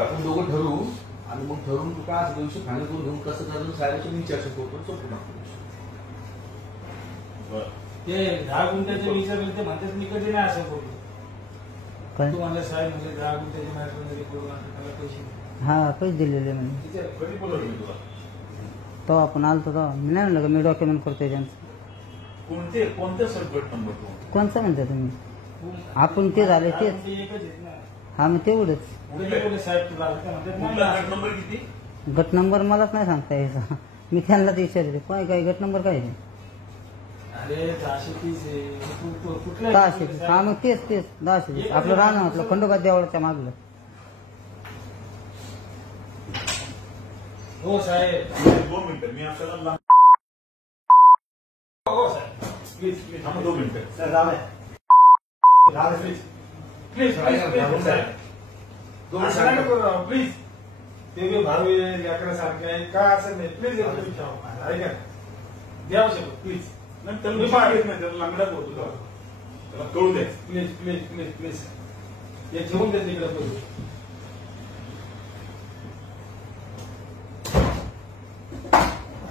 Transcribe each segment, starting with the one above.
आपण दोघं ठरवू आणि मग ठरवून तू काय असं दिवशी खाणे करून घेऊन कसं करून साऱ्याची मी चर्चा करतो सोपं टाकतो. ते 10 गुंठ्याचे विचारले ते म्हणतात मी कधी नाही असं बोलतो. तुम्हाला साहेब म्हणजे 10 गुंठ्याचे मॅटर करून त्याला पैसे हा पैसे दिलेले म्हणजे कधी बोलवलं तुला तो आपण आलतो तेव्हा मी नाही म्हणलं का मी डॉक्युमेंट करतोय त्यांचं. कोणत्या संकट नंबर कोणचं म्हणता तुम्ही आपण ते झाले तेच हा मग तेवढंच नंबर किती गट नंबर मलाच नाही सांगता यायचा मी त्यांनाच विचारते काय गट नंबर काय आहे. अरे 1030 हा मग तेच 10 आपलं राहणं म्हटलं खंडोबा देवळाच्या मागलं. हो साहेब 2 मिनिटं मी आपल्याला हो साहेब प्लीज 2 मिनिटं प्लीज प्लीज ते बी भावी लेकरासारखे आहे काय असं नाही प्लीज ऐका द्यावं शकतो प्लीज त्याला लांगडा बोलतो त्याला कळून द्या प्लीज प्लीज प्लीज प्लीज हे ठेवून द्या तिकडे करू.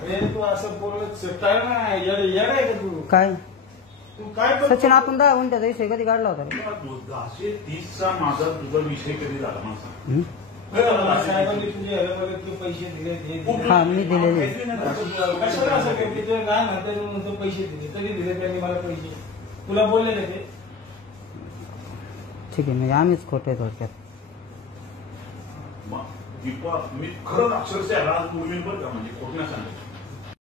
अरे तू असं बोलत काय ना येड आहे का तू काय तू काय सचिन आपण 10 गुंठ्याचा विषय कधी काढला होता 1030चा माझा तुझा विषय कधी झाला मला सांग. साहेबांनी तुझे पैसे दिले हा मी दिलेले कशाला असं काय काय म्हणतात पैसे दिले तरी दिले त्यांनी मला पैसे तुला बोललेले ते ठीक आहे म्हणजे आम्हीच खोटे थोडक्यात. मी खरंच अक्षरशः राज मुलगी बरं का म्हणजे खोटं नाही सांगत